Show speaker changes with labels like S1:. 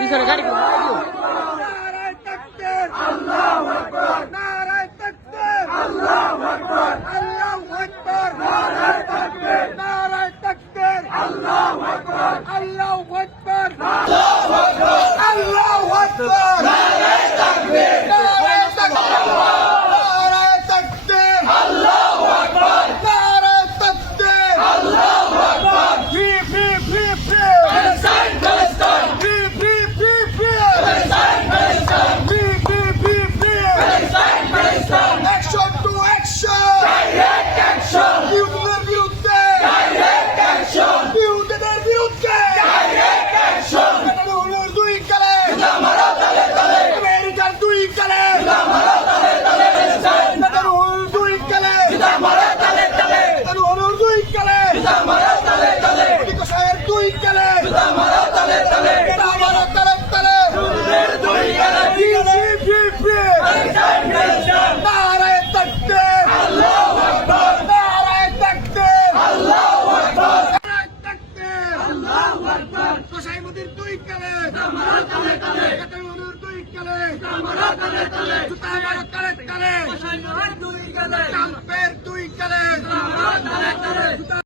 S1: পিছনে গাড়ি
S2: কোষাই মোদীর দুই কালে। দুই কালে। জুতা কালে কালে। কালে।